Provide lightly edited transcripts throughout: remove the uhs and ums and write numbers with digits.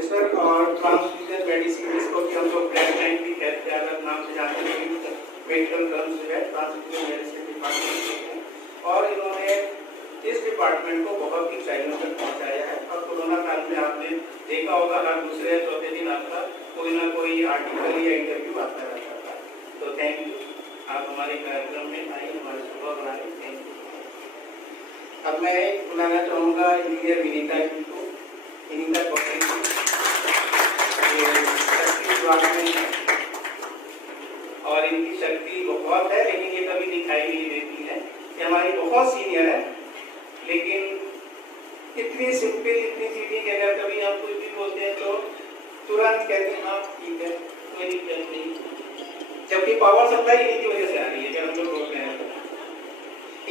Professor और transfusion medicine, जिसको कि हम लोग ट्रांसप्लांट भी कहते हैं, अलग नाम से जानते हैं, मेडिकल टर्म जो है ट्रांसफ्यूजन मेडिसिन डिपार्टमेंट के हैं। और इन्होंने इस डिपार्टमेंट को बहुत ही ऊंचाइयों तक पहुंचाया है। और कोरोना काल में आपने देखा होगा हर दूसरे या चौथे दिन आपका कोई ना कोई आर्टिकल या इंटरव्यू आता रहता था। तो थैंक यू, आप हमारे कार्यक्रम में आए, हमारी सुबह बनाए। Thank you. अब मैं बुलाना चाहूँगा इंजीनियर विनीता जी को। विनीता कौशल शक्ति विभाग में है और इनकी शक्ति बहुत है, लेकिन ये कभी दिखाई नहीं देती है। ये हमारी बहुत सीनियर है, लेकिन इतनी सिंपल, इतनी सीधी कि अगर कभी हम कुछ भी बोलते हैं तो तुरंत कहते हैं हाँ ठीक है, कोई दिक्कत नहीं। जबकि पावर सप्लाई इन्हीं की वजह से आ रही है, जब हम लोग बोल रहे हैं तो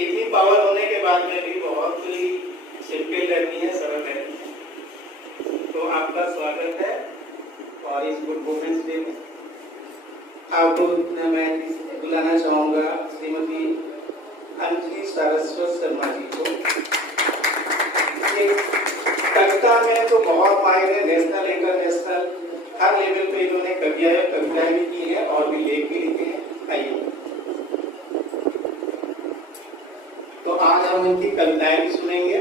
इतनी पावर होने के बाद में भी बहुत ही सिंपल रहती है, सरल रहती है। तो आपका स्वागत है और इस गुड वुमेन्स डे में आपको मैं बुलाना चाहूँगा श्रीमती अंजलि सारस्वत शर्मा जी को। कविता में तो बहुत माहिर, नेशनल इंटरनेशनल हर लेवल पे इन्होंने कविताएं भी की हैं और भी लेख भी लिखे हैं। आइए, तो आज हम इनकी कविताएं भी सुनेंगे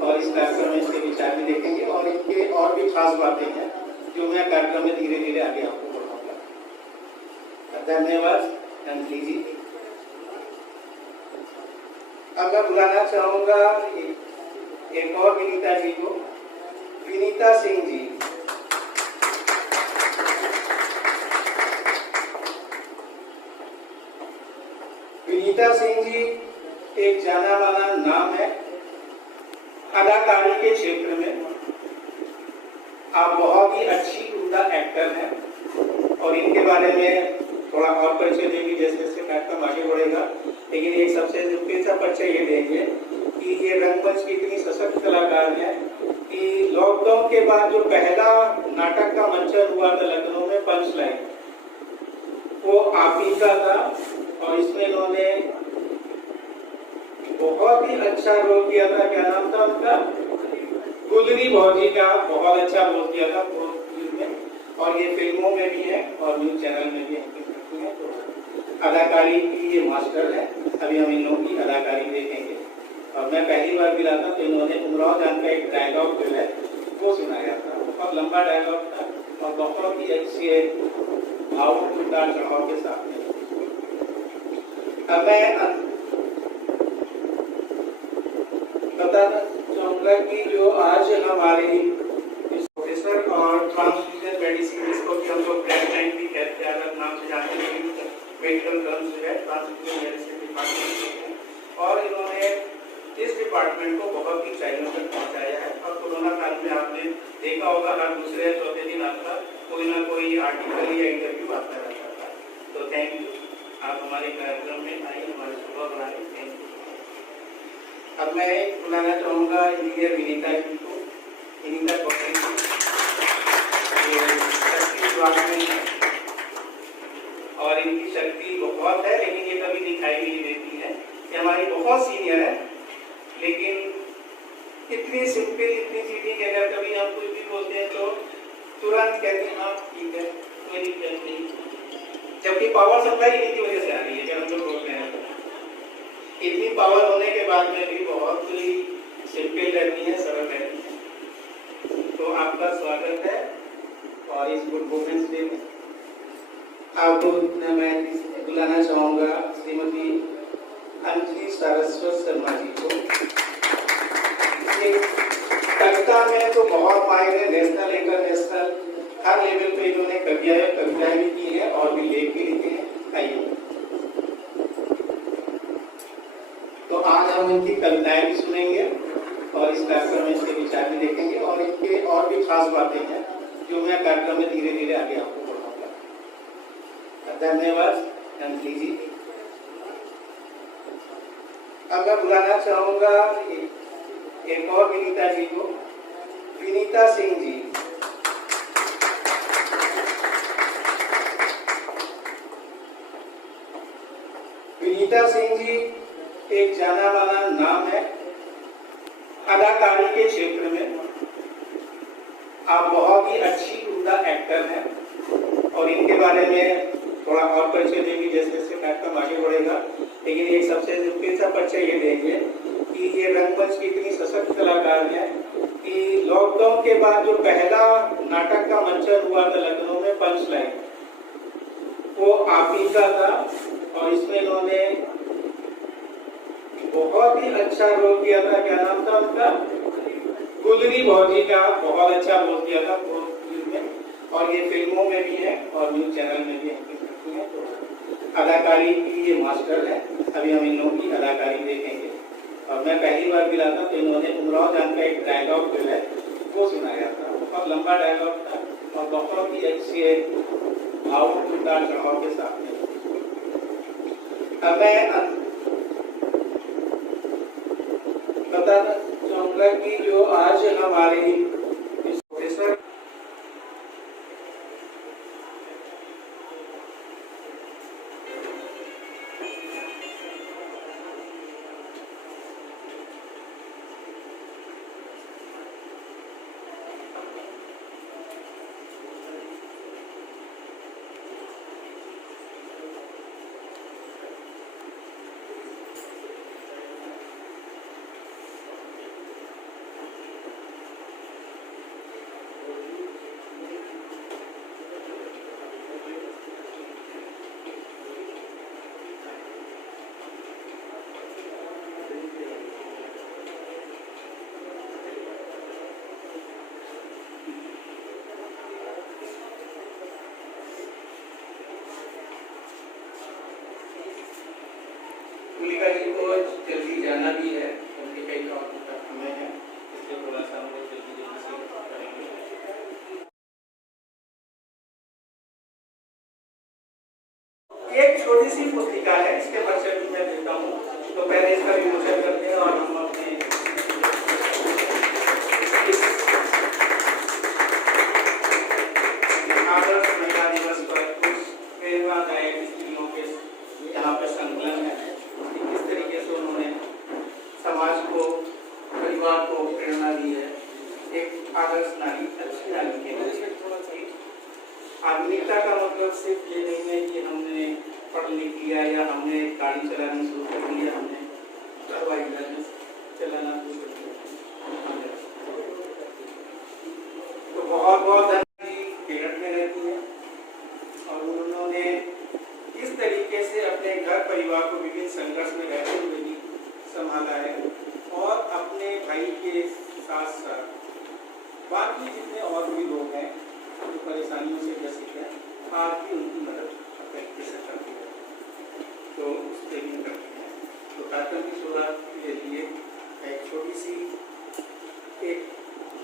और इस कार्यक्रम में इसके विचार भी देखेंगे और इनके और भी खास बातें हैं जो मैं कार्यक्रम में धीरे धीरे आगे आपको बताऊंगा। धन्यवाद अंजलि जी। अब मैं बुलाना चाहूंगा एक और विनीता जी को, विनीता सिंह जी। विनीता सिंह जी एक जाना माना नाम है अदाकारी के क्षेत्र में। आप बहुत ही अच्छी उम्दा एक्टर हैं और इनके बारे में थोड़ा और परिचय देंगे जैसे जैसे कार्यक्रम आगे बढ़ेगा। लेकिन एक सबसे मुख्य परिचय ये देंगे कि ये रंगमंच की इतनी सशक्त कलाकार हैं कि लॉकडाउन के बाद जो पहला नाटक का मंचन हुआ था लखनऊ में, पंच लाइन, वो आप ही का था और इसमें इन्होंने बहुत ही अच्छा रोल किया था। क्या नाम था उनका? गुलरी भौजी का बहुत अच्छा रोल किया था में, और ये फिल्मों में भी है और न्यूज चैनल में भी है। तो अदाकारी की ये मास्टर है। अभी हम इन लोगों की अदाकारी देखेंगे। और मैं पहली बार मिला था तो इन्होंने उमराव जान का एक डायलॉग जो है वो सुनाया था। बहुत लंबा डायलॉग था और बहुत ही अच्छे भावुक उतार चढ़ाव के साथ में। अब मैं बताना चाहूँगा कि जो आज हमारी प्रोफेसर और ट्रांसफ्यूजन मेडिसिन, जिसको कि हम लोग ट्रांसप्लांट भी कहते हैं, अलग नाम से जानते हैं, मेडिकल टर्म जो है ट्रांसफ्यूजन मेडिसिन डिपार्टमेंट के हैं। और इन्होंने इस डिपार्टमेंट को बहुत ही ऊंचाइयों तक पहुंचाया है। और कोरोना काल में आपने देखा होगा हर दूसरे या चौथे दिन आपका कोई ना कोई आर्टिकल या इंटरव्यू आता रहता था। तो थैंक यू, आप हमारे कार्यक्रम में आए, हमारी सुबह बनाए। Thank you. अब मैं बुलाना चाहूँगा इंजीनियर विनीता जी को। विनीता कौशल शक्ति विभाग में है और इनकी शक्ति बहुत है, लेकिन ये कभी दिखाई नहीं देती है। ये हमारी बहुत सीनियर है, लेकिन इतनी सिंपल, इतनी सीधी कि अगर कभी हम कुछ भी बोलते हैं तो तुरंत कहते हैं हाँ ठीक है, कोई दिक्कत नहीं। जबकि पावर सप्लाई इन्हीं की वजह से आ रही है, जब हम लोग बोल रहे हैं तो इतनी पावर होने के बाद में भी बहुत ही सिंपल रहती है, सरल रहती है। तो आपका स्वागत है और इस गुड वुमेन्स डे में आपको मैं बुलाना चाहूँगा श्रीमती अंजलि सारस्वत शर्मा जी को। कविता में तो बहुत माहिर, नेशनल इंटरनेशनल हर लेवल पे इन्होंने कविताएं भी की हैं और भी लेख भी लिखे हैं। आइए, तो आज हम इनकी कविताएं भी सुनेंगे और इस कार्यक्रम में इसके विचार भी देखेंगे और इनके और भी खास बातें हैं जो मैं कार्यक्रम में धीरे धीरे आगे आपको बताऊंगा। धन्यवाद अंजलि जी। अब मैं बुलाना चाहूंगा एक और विनीता जी को, विनीता सिंह जी। विनीता सिंह जी एक जाना माना नाम है अदाकारी के क्षेत्र में। आप बहुत ही अच्छी उम्दा एक्टर हैं और इनके बारे में थोड़ा और परिचय देंगे जैसे जैसे कार्यक्रम आगे बढ़ेगा। लेकिन एक सबसे फिर सा परिचय ये देंगे कि ये रंगमंच की इतनी सशक्त कलाकार हैं कि लॉकडाउन के बाद जो पहला नाटक का मंचन हुआ था लखनऊ में पंच लाइन, वो आप ही का था और इसमें इन्होंने बहुत ही अच्छा रोल किया था। क्या नाम था उनका? गुलरी भौजी का बहुत अच्छा रोल किया था फिल्म में, और ये फिल्मों में भी है और न्यूज चैनल में भी करती हैं। तो अदाकारी की ये मास्टर है। अभी हम इन लोगों की अदाकारी देखेंगे। और मैं पहली बार मिला था तो इन्होंने उमराव जान का एक डायलॉग जो है वो सुनाया था। बहुत लंबा डायलॉग था और बहुत ही अच्छे भावुकता चढ़ाव के साथ में। अब मैं बताना चाहूँगा कि जो आज हमारे इस प्रोफेसर भूलिका जी को जल्दी जाना भी है, उनके कई काम हमें है, इसलिए थोड़ा सा हम लोग जल्दी से करेंगे। एक छोटी सी पुस्तिका है, इसके परिचय भी मैं देता हूँ। तो पहले इसका विमोचन करते हैं और हम अपने आदर्श महिला दिवस पर कुछ प्रेरणादायक स्त्रियों के यहाँ पे संकलन है। किस तरीके से उन्होंने समाज को, परिवार को प्रेरणा दी है। एक आदर्श नारी, अच्छी नारी के लिए आधुनिकता का मतलब सिर्फ ये नहीं है कि हमने पढ़ लिख लिया या हमने गाड़ी चलाना शुरू कर दिया, हमने चलाना शुरू कर दिया। तो बहुत बहुत केरल में रहती है और उन्होंने इस तरीके से अपने घर परिवार को विभिन्न संघर्ष में रहते हुए भी संभाला है और अपने भाई के साथ साथ बाकी जितने और भी लोग हैं जो परेशानियों से ग्रसित हैं, आज भी उनकी मदद कैसे करती है, तो उस पर भी करती है। तो कार्यक्रम की शुरुआत के लिए एक छोटी सी एक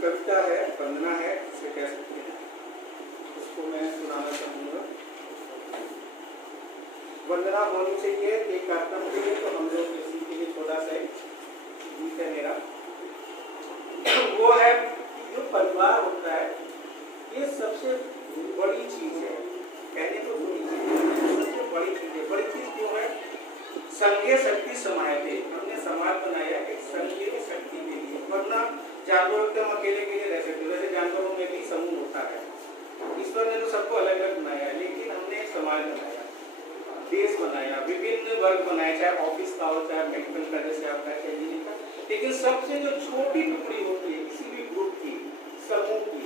कविता है, वंदना है, इसे कह सकते हैं, उसको मैं सुनाना चाहूँगा। वंदना होनी चाहिए एक कार्यक्रम के लिए, तो हम लोग इसी के लिए थोड़ा सा गीत है मेरा। वो है जो परिवार होता है, ये सबसे बड़ी चीज है। कहने को बड़ी चीज है, सबसे बड़ी चीज है। बड़ी चीज क्यों है? संघीय शक्ति समायते, हमने समाज बनाया एक संघीय शक्ति के लिए, वरना जानवर एकदम अकेले के लिए रह सकते। वैसे जानवरों में भी समूह होता है, ईश्वर ने तो सबको अलग अलग बनाया, लेकिन हमने समाज बनाया, देश बनाया, विभिन्न वर्ग बनाए, चाहे ऑफिस का हो, चाहे मेडिकल का, जैसे आपका इंजीनियरिंग का। लेकिन सबसे जो छोटी टुकड़ी होती है किसी भी ग्रुप की, समूह की,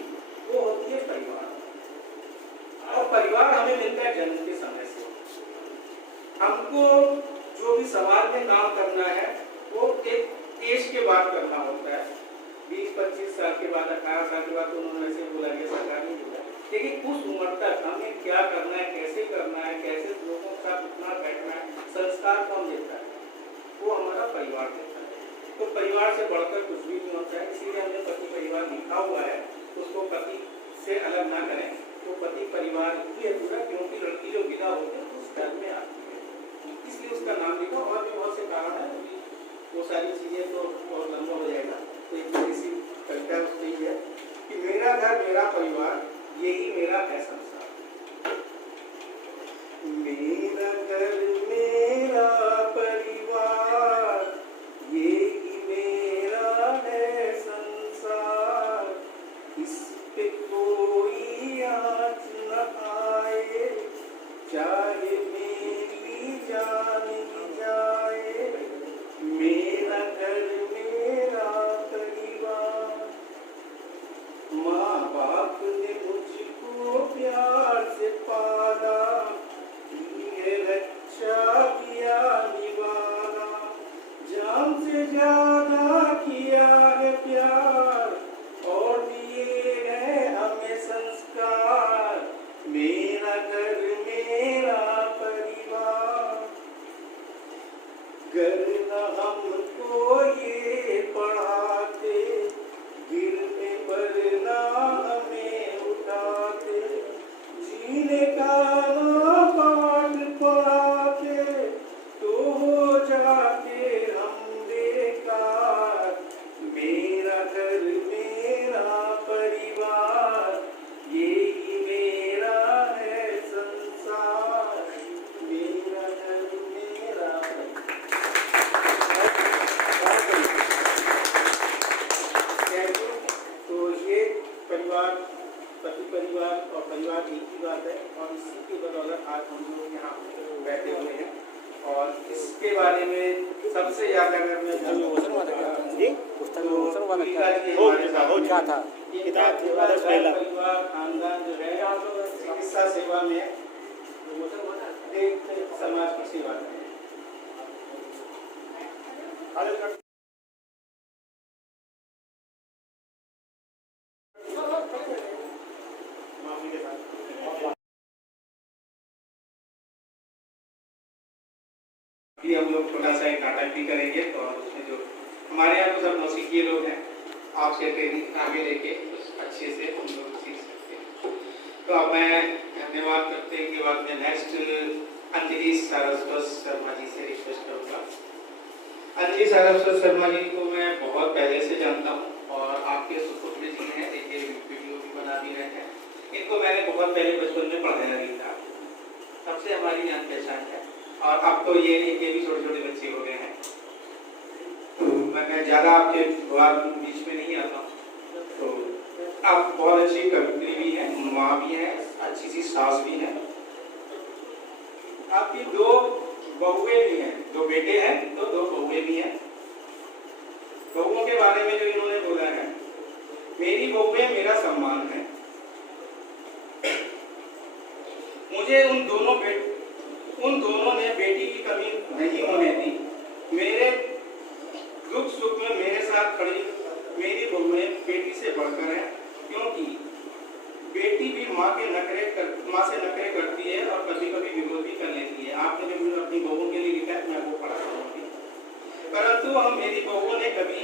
वो होती है परिवार। और परिवार हमें मिलता है जन्म के समय से। हमको जो भी समाज में काम करना है वो एक एज के बाद करना होता है। 20-25 साल के बाद, 18 साल के बाद तो उन्होंने ऐसे बोला कि सरकार नहीं बोला, लेकिन उस उम्र तक हमें क्या करना है, कैसे करना है, कैसे लोगों के साथ उठना बैठना है, संस्कार कौन देता है? वो हमारा परिवार देता है। तो परिवार से बढ़कर कुछ भी नहीं होता है, इसीलिए हमने पति परिवार लिखा हुआ है। उसको पति से अलग ना करें, तो पति परिवार ही है पूरा, क्योंकि लड़की जो विदा होती है उस घर में आती है, इसलिए उसका नाम लिखा। और भी बहुत से कारण है, वो सारी चीजें तो बहुत लंबा हो जाएगा। तो एक छोटी सी कविता उसमें है कि मेरा घर मेरा परिवार यही मेरा है संसार। मेरा घर मेरा परिवार यही मेरा है संसार, इस पे परिवार एक ही बात है और इसी की बदौलत आज हम लोग यहाँ बैठे हुए हैं। और इसके बारे में सबसे ज़्यादा अगर मैं क्या था परिवार खानदान जो है चिकित्सा सेवा में एक समाज की सेवा करें। हम लोग छोटा सा एक नाटक भी करेंगे तो उसमें जो हमारे यहाँ तो सब नौसिखिए लोग हैं, आपसे ट्रेनिंग आगे लेके अच्छे से हम लोग सीख सकते हैं। तो अब मैं धन्यवाद करते के बाद में नेक्स्ट अंजलि सारस्वत शर्मा जी से रिक्वेस्ट करूँगा। अंजलि सारस्वत शर्मा जी को मैं बहुत पहले से जानता हूँ और आपके सुपुत्र जी हैं, देखिए वीडियो भी बना भी रहे हैं। इनको मैंने बहुत पहले बचपन में पढ़ाया भी था, तब से हमारी जान पहचान है। और अब तो ये भी छोटे छोटे बच्चे हो गए हैं, तो मैं ज़्यादा आपके बीच में नहीं आता हूँ। तो आप बहुत अच्छी कवित्री भी हैं, माँ भी हैं, अच्छी सी सास भी हैं, आपकी दो बहुएं भी हैं, दो बेटे हैं तो दो बहुएं भी हैं। बहुओं के बारे में जो इन्होंने बोला है, मेरी बहुएं मेरा सम्मान है। मुझे उन दोनों ने बेटी की कमी नहीं होने दी। मेरे दुख सुख में मेरे साथ खड़ी मेरी बहुएं बेटी से बढ़कर हैं, क्योंकि बेटी भी माँ से नखरे करती है और कभी कभी विरोध भी कर लेती है। आपने जो अपनी बहुओं के लिए लिखा है मैं वो पढ़ा करूँगी। परंतु हम मेरी बहुओं ने कभी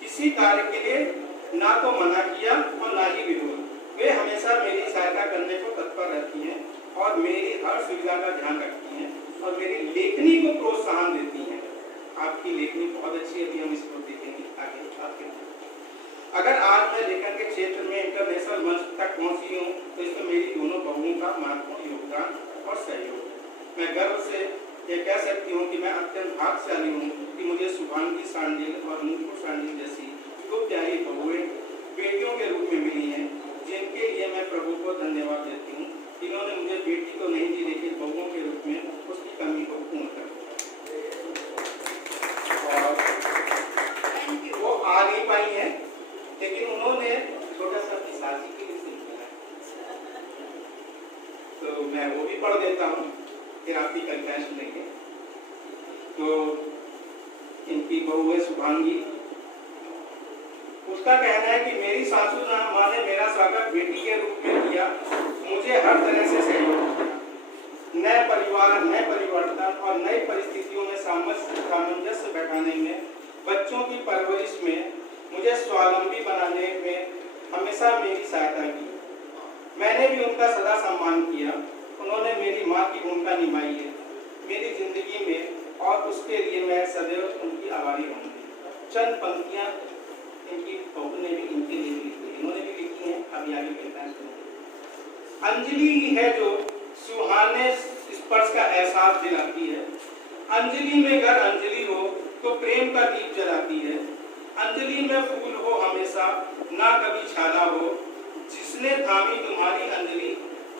किसी कार्य के लिए ना तो मना किया और ना ही विरोध। वे हमेशा मेरी सहायता करने को तत्पर रहती हैं और मेरी हर सुविधा का ध्यान रखती हैं और मेरी लेखनी को प्रोत्साहन देती हैं। आपकी लेखनी बहुत अच्छी है, अभी हम इसको देखेंगे आगे बात करेंगे। अगर आज मैं लेखन के क्षेत्र में इंटरनेशनल मंच तक पहुंची हूँ तो इसमें मेरी दोनों बहुओं का महत्वपूर्ण योगदान और सहयोग है। मैं गर्व से ये कह सकती हूँ कि मैं अत्यंत भाग्यशाली हूँ कि मुझे शुभांगी सांडिल और मुकुट सांडिल जैसी दो प्यारी बहुएं बेटियों के रूप में मिली हैं, जिनके लिए मैं प्रभु को धन्यवाद देती हूँ। इन्होंने मुझे बेटी को नहीं दी, लेकिन बहुओं के रूप में उसकी कमी को पूर्ण कर दिया। और वो आ नहीं पाई है, लेकिन उन्होंने छोटा सा पिसाजी के लिए सिंपल है, तो मैं वो भी पढ़ देता हूँ, फिर आपकी कविताएं सुनेंगे। तो इनकी बहू है शुभांगी। उसका कहना है कि मेरी सासू माँ ने मेरा स्वागत बेटी के रूप में किया, मुझे हर तरह से सहयोग किया। नए परिवार, नए परिवर्तन और नई परिस्थितियों में सामंजस्य बैठाने में, बच्चों की परवरिश में, मुझे स्वावलंबी बनाने में हमेशा मेरी सहायता की। मैंने भी उनका सदा सम्मान किया। उन्होंने मेरी माँ की भूमिका निभाई है मेरी जिंदगी में, और उसके लिए मैं सदैव उनकी आभारी रहूंगी। चंद पंक्तियाँ इनकी बहू ने भी इनके लिए लिखी है, इन्होंने भी लिखी हैं, अभी आगे कहता है। अंजलि है जो सुहाने स्पर्श का एहसास दिलाती है। अंजलि में अगर अंजलि हो तो प्रेम का दीप जलाती है। अंजलि में फूल हो हमेशा, ना कभी छाला हो। जिसने थामी तुम्हारी अंजलि,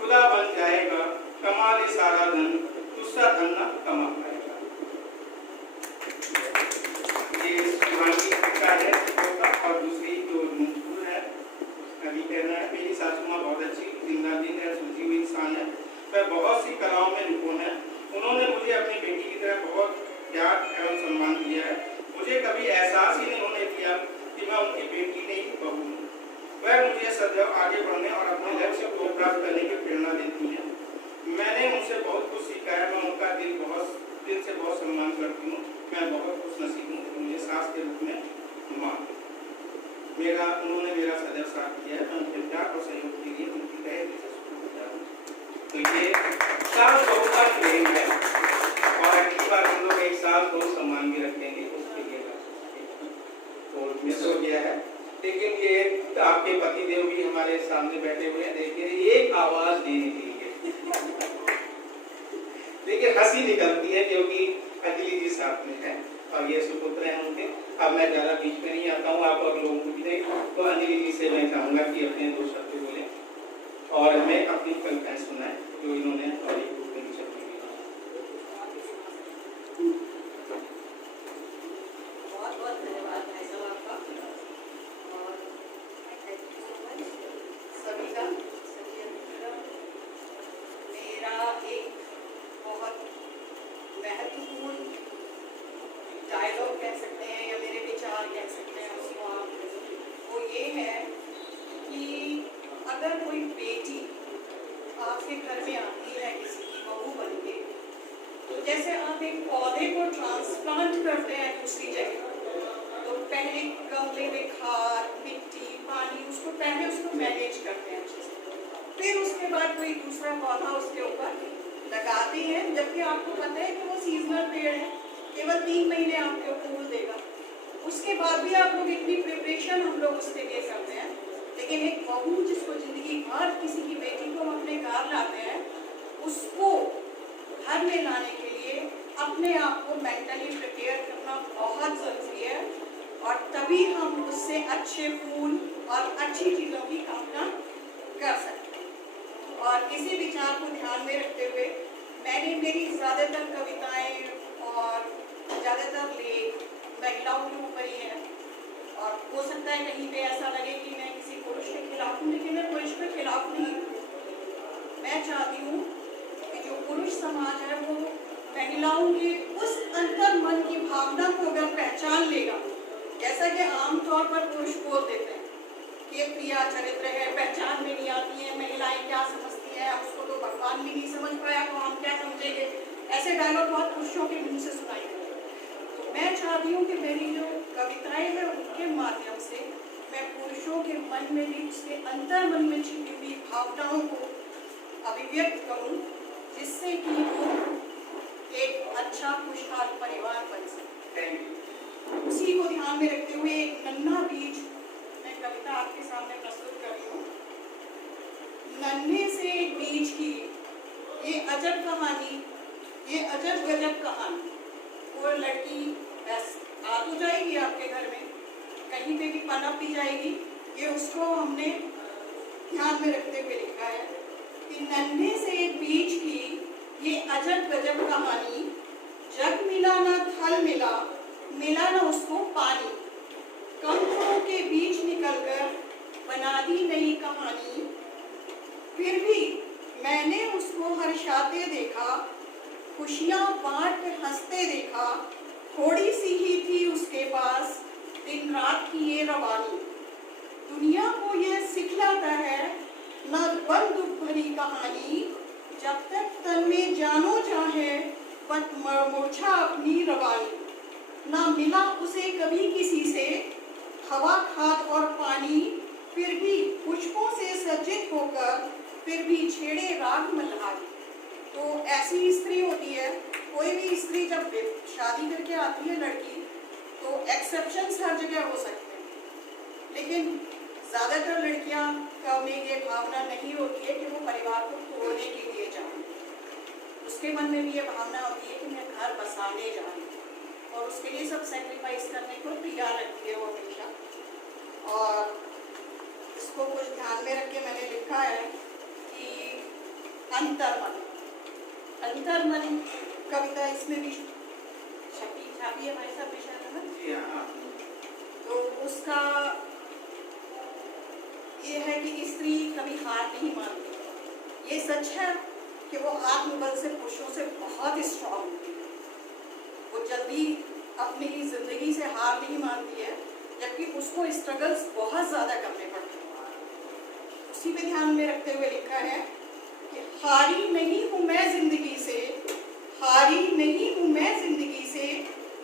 खुदा बन जाएगा। कमा ले सारा धन, दूसरा धन ना कमा पाएगा। ये सुहानी का है। और दूसरी जो फूल है, अभी कहना है मेरी सासू माँ बहुत अच्छी जिंदा दिन है, सूझी हुई इंसान है। वह बहुत सी कलाओं में निपुण है। उन्होंने मुझे अपनी बेटी की तरह बहुत प्यार एवं सम्मान दिया है। मुझे कभी एहसास ही नहीं होने दिया कि मैं उनकी बेटी नहीं बहू हूँ। वह मुझे सदैव आगे बढ़ने और अपने लक्ष्य को प्राप्त करने की प्रेरणा देती है। मैंने उनसे बहुत कुछ सीखा है। मैं उनका दिल से बहुत सम्मान करती हूँ। मैं बहुत खुश नसीब हूँ कि मुझे सास के रूप में माँ उन्होंने मेरा सदैव साथ दिया है। मैं उनके प्यार और सहयोग के लिए उनकी तहे दिल से शुक्रगुजार हूँ। तो ये सास बहू का प्रेम है, और अगली बार हम लोग एक सास बहू सम्मान भी रखेंगे उसके लिए। तो मिस हो गया है, लेकिन ये आपके पति देव भी हमारे सामने बैठे हुए हैं। देखिए एक आवाज देने के लिए देखिए हंसी निकलती है, क्योंकि अंजलि जी साथ में है और ये सुपुत्र हैं उनके। अब मैं ज़्यादा बीच में नहीं आता हूँ, आप और लोगों को भी नहीं, तो अंजलि जी से मैं चाहूँगा कि अपने दो शब्द बोलें। और हमें अपनी कविताएं सुनाए जो इन्होंने हमारी ग्रुप में लिखी हुई हैं। बहुत बहुत धन्यवाद भाई साहब आपका और थैंक यू सो मच सभी का सभी मित्रों। मेरा एक बहुत महत्वपूर्ण डायलॉग कह सकते हैं या मेरे विचार कह सकते हैं उसको आप, वो ये है कि अगर कोई बेटी आपके घर में आती है किसी की बहू बन के, तो जैसे आप एक पौधे को ट्रांसप्लांट करते हैं दूसरी जगह, तो पहले गमले में खाद मिट्टी पानी उसको पहले उसको मैनेज करते हैं अच्छे से, फिर उसके बाद कोई दूसरा पौधा उसके ऊपर लगाते हैं, जबकि आपको पता है कि वो सीजनल पेड़ है, केवल 3 महीने आपको फूल देगा। उसके बाद भी आप लोग इतनी प्रिपरेशन हम लोग उसके लिए करते हैं, लेकिन एक बहू जिसको जिंदगी भर किसी की बेटी को हम अपने घर लाते हैं, उसको घर में लाने के लिए अपने आप को मेंटली प्रिपेयर करना बहुत ज़रूरी है, और तभी हम उससे अच्छे फूल और अच्छी चीज़ों की कामना कर सकते हैं। और इसी विचार को ध्यान में रखते हुए मैंने मेरी ज़्यादातर कविताएं और ज़्यादातर लेख महिलाओं के ऊपर ही है, और हो सकता है कहीं पे ऐसा लगे कि मैं किसी पुरुष के खिलाफ हूँ, लेकिन मैं पुरुष के खिलाफ नहीं हूँ। मैं चाहती हूँ कि जो पुरुष समाज है वो महिलाओं के उस अंतर मन की भावना को अगर पहचान लेगा, जैसा कि आमतौर पर पुरुष बोल देते हैं कि एक प्रिया चरित्र है, पहचान में नहीं आती है, महिलाएं क्या समझती हैं, उसको तो भगवान भी नहीं समझ पाया तो हम क्या समझेंगे, ऐसे डायलॉग बहुत पुरुषों के मुंह से सुनाई देते हैं। तो मैं चाहती हूँ कि मेरी जो कविताएं हैं उनके माध्यम से मैं पुरुषों के मन में भी उसके अंतर मन में छिपी हुई भावनाओं को अभिव्यक्त करूँ, जिससे कि वो एक अच्छा खुशहाल परिवार बन सके। उसी को ध्यान में रखते हुए एक नन्हा बीज मैं कविता आपके सामने प्रस्तुत कर रही हूँ। नन्हे से एक बीज की ये अजब कहानी, ये अजब गजब कहानी। वो लड़की बस आ तो जाएगी आपके घर में, कहीं पे भी पनप भी जाएगी, ये उसको हमने ध्यान में रखते हुए लिखा है कि नन्हे से एक बीज की ये अजब गजब कहानी, जग मिला ना थल मिला, मिला ना उसको पानी, कंकड़ों के बीच निकलकर बना दी नई कहानी, फिर भी मैंने उसको हर्षाते देखा, खुशियाँ बांट कर हंसते देखा, थोड़ी सी ही थी उसके पास दिन रात की ये रवानी, दुनिया को यह सिखलाता है न बन दुख भरी कहानी, जब तक तन में जानो चाहे बट मूर्छा अपनी रवानी, ना मिला उसे कभी किसी से हवा खाद और पानी, फिर भी पुष्पों से सज्जित होकर फिर भी छेड़े राग मल्हारी। तो ऐसी स्त्री होती है, कोई भी स्त्री जब शादी करके आती है लड़की, तो एक्सेप्शंस हर जगह हो सकते हैं, लेकिन ज़्यादातर लड़कियां का में ये भावना नहीं होती है कि वो परिवार को तोड़ने के लिए जाएं। उसके मन में भी ये भावना होती है कि मैं घर बसाने जा रही हूँ, और उसके लिए सब सेक्रीफाइस करने को तैयार रहती है वो हमेशा। और इसको कुछ ध्यान में रख के मैंने लिखा है कि अंतर्मन, अंतर्मन कविता इसमें भी छापी है भाई साहब विषय है। तो उसका ये है कि स्त्री कभी हार नहीं मानती। ये सच है कि वो आत्मबल से पुरुषों से बहुत स्ट्रांग होती है, वो जल्दी अपनी जिंदगी से हार नहीं मानती है, जबकि उसको स्ट्रगल्स बहुत ज़्यादा करने पड़ते हैं। उसी पे ध्यान में रखते हुए लिखा है कि हारी नहीं हूँ मैं जिंदगी से, हारी नहीं हूँ मैं जिंदगी से,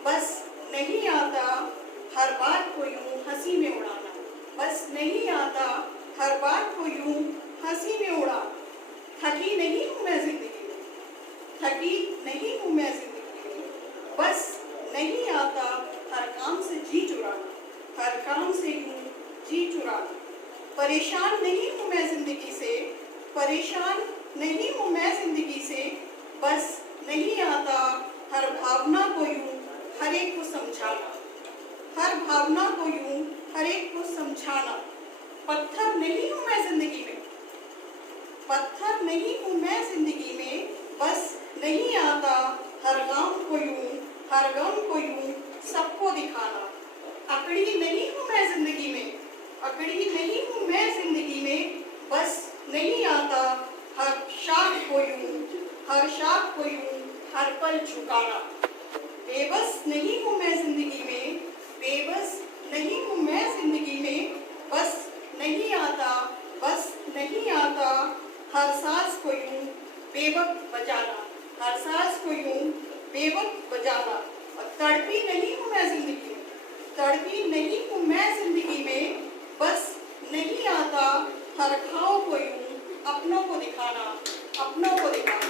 बस नहीं आता हर बात को यूं हंसी में उड़ाना, बस नहीं आता हर बात को यूं हंसी में उड़ाना, थकी नहीं हूँ मैं जिंदगी में, थकी नहीं हूँ मैं जिंदगी में, बस नहीं आता हर काम से जी चुराना, हर काम से यूं जी चुराना, परेशान नहीं हूँ मैं जिंदगी से, परेशान नहीं हूँ मैं जिंदगी से, बस नहीं आता हर भावना को यूं हर एक को समझाना, हर भावना को यूं हर एक को समझाना, पत्थर नहीं हूँ मैं जिंदगी में, पत्थर नहीं हूँ मैं जिंदगी में, बस नहीं आता हर गम को यूं सबको दिखाना। अकड़ी नहीं हूँ मैं जिंदगी में, अकड़ी नहीं हूँ मैं जिंदगी में, बस नहीं आता हर शाख को यूं हर पल झुकाना। बेबस नहीं हूँ मैं जिंदगी में, बेबस नहीं हूँ मैं जिंदगी में, बस नहीं आता हर सांस को यूं बेवक्त बजाना, हर सांस को यूं बेवक्त बजाना। और तड़पी नहीं हूँ मैं जिंदगी में, तड़पी नहीं हूँ मैं जिंदगी में, बस नहीं आता हर घाव को यूं अपनों को दिखाना, अपनों को दिखाना।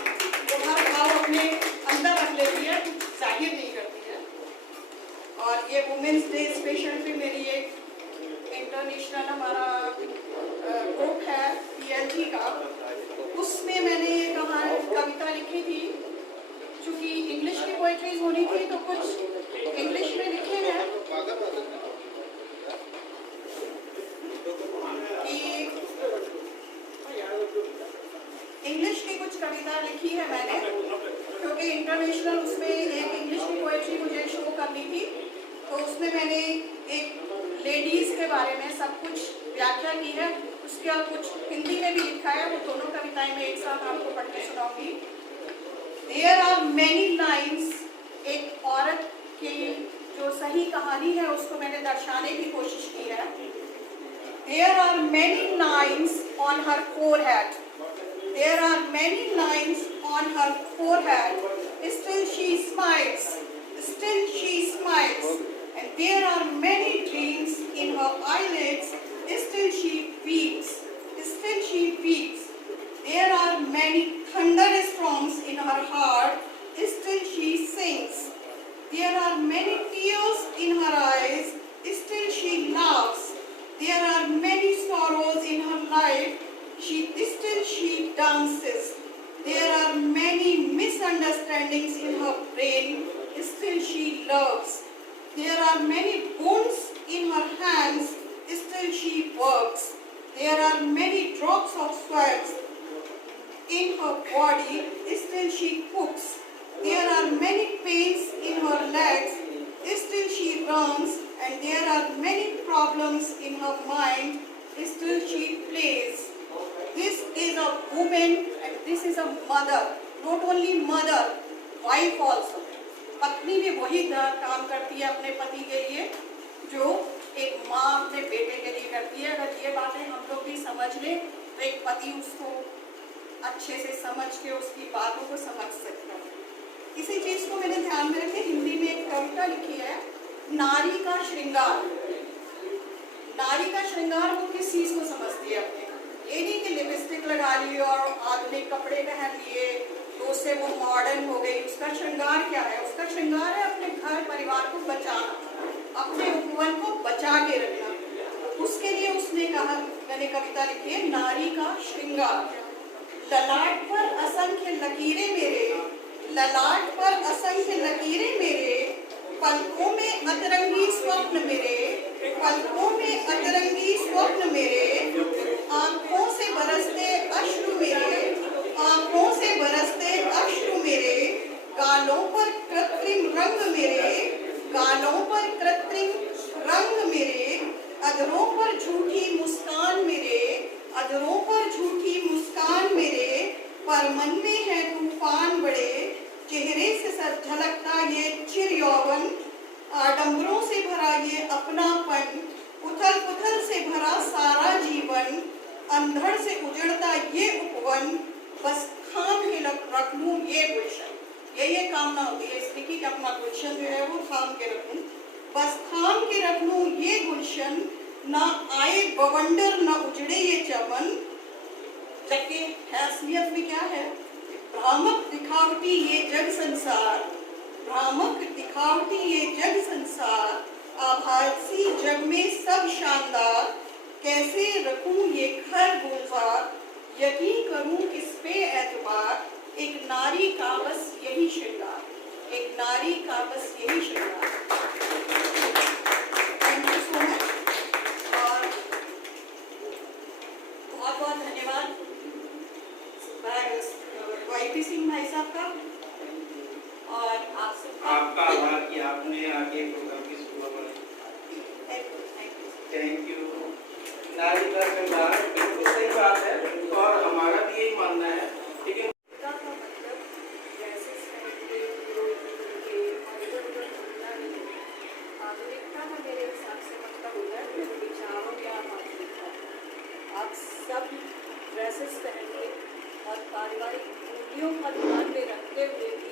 वो हर घाव अपने अंदर रख लेती है, जाहिर नहीं करती है। और ये वुमेन्स डे स्पेशल पे मेरी एक इंटरनेशनल हमारा ग्रुप है PLG का, उसमें मैंने ये कविता लिखी थी। चूँकि इंग्लिश की पोएट्रीज होनी थी तो कुछ इंग्लिश में लिखे हैं कि इंग्लिश की कुछ कविता लिखी है मैंने, क्योंकि इंटरनेशनल उसमें एक इंग्लिश की पोएट्री मुझे शो करनी थी। तो उसमें मैंने एक लेडीज़ के बारे में सब कुछ व्याख्या की है, उसके और कुछ हिंदी में भी लिखा है। वो दोनों कविताएं मैं एक साथ आपको पढ़ के सुनाऊंगी। There are many lines, एक औरत की जो सही कहानी है उसको मैंने दर्शाने की कोशिश की है। There are many lines on her forehead. There are many lines on her forehead. Still she smiles. Still she smiles. And there are many dreams in her eyelids. Still she weeps. Still she weeps. There are many thunderstorms in her heart. Still she sings. There are many tears in her eyes. Still she laughs. There are many sorrows in her life. Still she dances. There are many misunderstandings in her brain. Still she loves. There are many wounds in her hands. Still she works. There are many drops of sweat in her body. Still she cooks. There are many pains in her legs. Still she runs. And there are many problems in her mind. Still she plays. This is a woman and this is a mother. Not only mother, wife also. पत्नी भी वही काम करती है अपने पति के लिए जो एक माँ अपने बेटे के लिए करती है। अगर ये बातें हम लोग भी समझ लें तो एक पति उसको अच्छे से समझ के उसकी बातों को समझ सकता है। इसी चीज़ को मैंने ध्यान में रखे हिंदी में एक कविता लिखी है, नारी का श्रृंगार। नारी का श्रृंगार वो किस चीज़ को समझती है अपने, ये नहीं कि लिपस्टिक लगा ली और आधुनिक कपड़े पहन लिए तो उससे वो मॉडर्न हो गई। उसका श्रृंगार क्या है? उसका श्रृंगार है अपने घर परिवार को बचाना, अपने उपवन को बचा के रखना। तो उसके लिए उसने कहा, मैंने कविता लिखी है, नारी का श्रृंगार। ललाट पर असंख्य लकीरें मेरे, ललाट पर असंख्य लकीरें मेरे, पलकों में अतरंगी स्वप्न मेरे, पलकों में अतरंगी स्वप्न मेरे, आंखों से बरसते अश्रु मेरे, आंखों से बरसते अश्रु मेरे, गालों पर कृत्रिम रंग मेरे, गालों पर कृत्रिम रंग मेरे, अधरों पर झूठी मुस्कान मेरे, अधरों पर झूठी मुस्कान मेरे, पर मन में है तूफान बड़े, चेहरे से सर झलकता ये चिर यौवन, आडंबरों से भरा ये अपनापन, उथल पुथल से भरा सारा जीवन, अंधड़ से उजड़ता ये उपवन, बस थाम के रख लूं ये गुलशन। ये कामना होती है इसकी कि अपना गुलशन जो है वो थाम के रखूं, बस थाम के रख लूं ये गुलशन, ना आए बवंडर ना उजड़े ये चमन। जबकि हैसियत में क्या है, भ्रामक दिखावटी ये जग संसार, भ्रामक दिखावटी ये जग संसार, आभासी जग में सब शानदार, कैसे रखूं ये घर गुलजार, यकीन करूं किस पे एतबार, एक नारी का बस यही श्रृंगार, एक नारी का बस यही श्रृंगार। थैंक यू सो मच और बहुत बहुत धन्यवाद। जेपी सिंह भाई साहब का और आप सबका आपका आभार कि आपने आगे प्रोग्राम की शुरुआत बनाई। Thank you. नारी का श्रृंगार बिल्कुल सही बात है और हमारा भी यही मानना है, लेकिन का मतलब जैसे आधुनिकता का मेरे हिसाब से मतलब होता है विचारों या आधुनिकता। आप सब ड्रेसेस पहन के और पारिवारिक मूल्यों का ध्यान में रखते हुए भी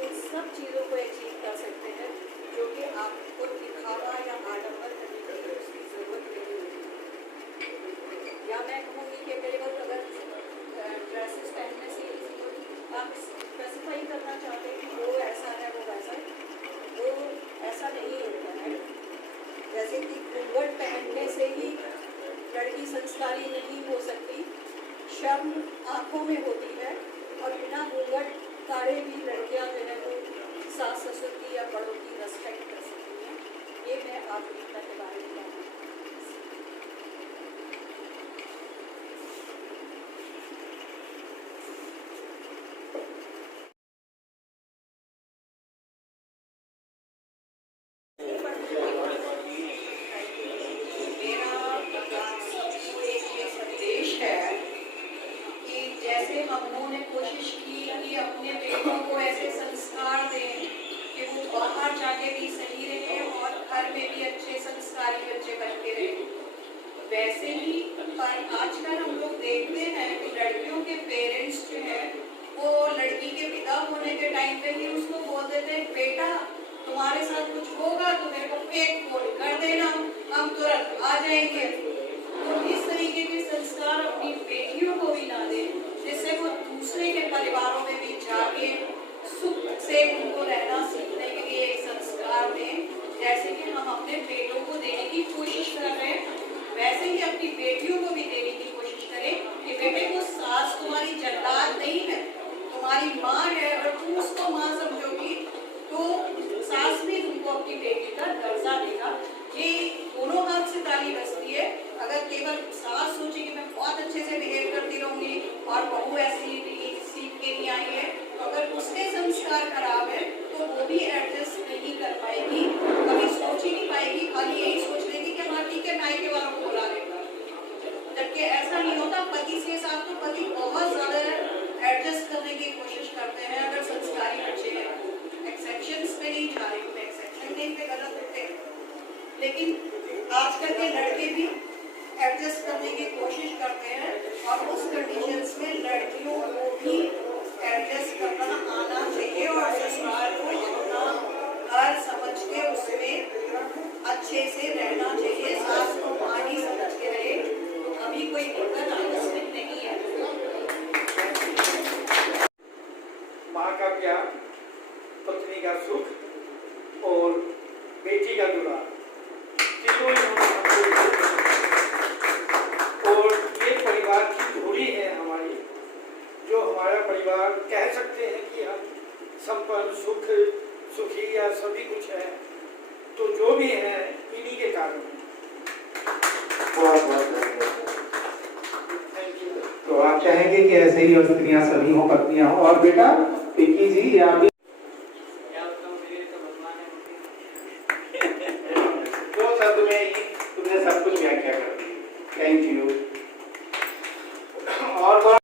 उन सब चीज़ों को अचीव कर सकते हैं जो कि आपको दिखावा या आडंबर करने की उसकी ज़रूरत नहीं होती। या मैं कहूँगी कि केवल अगर ड्रेसेस पहनने से आप स्पेसिफाई करना चाहते हैं कि वो ऐसा है वो वैसा है, वो ऐसा नहीं होता है। जैसे कि घूंघट पहनने से ही लड़की संस्कारी नहीं हो सकती, शर्म आँखों में होती है और बिना घूंघट तारे भी लड़कियाँ जो है वो सास ससुर की या बड़ों की रेस्पेक्ट कर सकती हैं। ये मैं आधुनिकता के बारे में कहूँगी। मेरा सबको एक ये संदेश है कि जैसे हम लोगों ने कोशिश की कि अपने बेटों को ऐसे संस्कार दें कि वो बाहर जाके भी सही रहे और घर में भी अच्छे संस्कारी बच्चे बन के रहे, वैसे ही पर आजकल हम लोग देखते हैं कि लड़कियों के पेरेंट्स जो हैं वो लड़की के विदा होने के टाइम पे भी उसको बोल देते हैं बेटा तुम्हारे साथ कुछ होगा तो मेरे को एक फोन कर देना, हम तुरंत आ जाएंगे। तो इस तरीके के संस्कार अपनी बेटियों को भी ना दें जिससे वो दूसरे के परिवारों में भी जाके सुख से उनको रहना सीखने के लिए एक संस्कार दें। जैसे कि हम अपने बेटों को देने की कोशिश कर रहे हैं वैसे ही अपनी बेटियों को भी देने की कोशिश करें कि बेटे को सास तुम्हारी जल्लाद नहीं है, तुम्हारी माँ है, अगर तुम उसको माँ समझोगी तो सास भी तुमको अपनी बेटी का दर्जा देगा। ये दोनों हाथ से ताली बजती है। अगर केवल सास सोचे कि मैं बहुत अच्छे से बिहेव करती रहूंगी और बहू ऐसी सीख के नहीं आई है, तो अगर उसके संस्कार खराब है तो वो भी एडजस्ट नहीं कर पाएगी, कभी सोच ही नहीं पाएगी, खाली यही सोच लेगी कि हाँ ठीक है मायके वालों को बुला लेगा। जबकि ऐसा नहीं होता। पति के साथ तो पति बहुत ज्यादा एडजस्ट करने की कोशिश करते हैं अगर संस्कारी बच्चे हैं। एक्सेप्शंस पे नहीं जा रही हूँ, एक्सेप्शन नहीं पे गलत होते हैं, लेकिन आजकल के लड़के भी एडजस्ट करने की कोशिश करते हैं और उस कंडीशंस में लड़कियों को भी एडजस्ट करना आना चाहिए और ससुराल को अपना घर समझ के उसमें अच्छे से रहना चाहिए। सास को माँ ही समझ के रहे तो अभी कोई दिक्कत आपस में नहीं है। माँ का प्यार, पत्नी का सुख और बेटी का दुलार, तीनों और ये परिवार की धुरी है हमारी, जो हमारा परिवार कह सकते हैं कि हम संपन्न सुखी या सभी कुछ है, तो जो भी है इन्हीं के कारण है। तो आप चाहेंगे कि ऐसे ही स्त्रियां सभी हों, पत्नियां हों। और बेटा पिंकी जी आप भी दो शब्द में ही तुमने सब कुछ व्याख्या कर दी। Thank you. और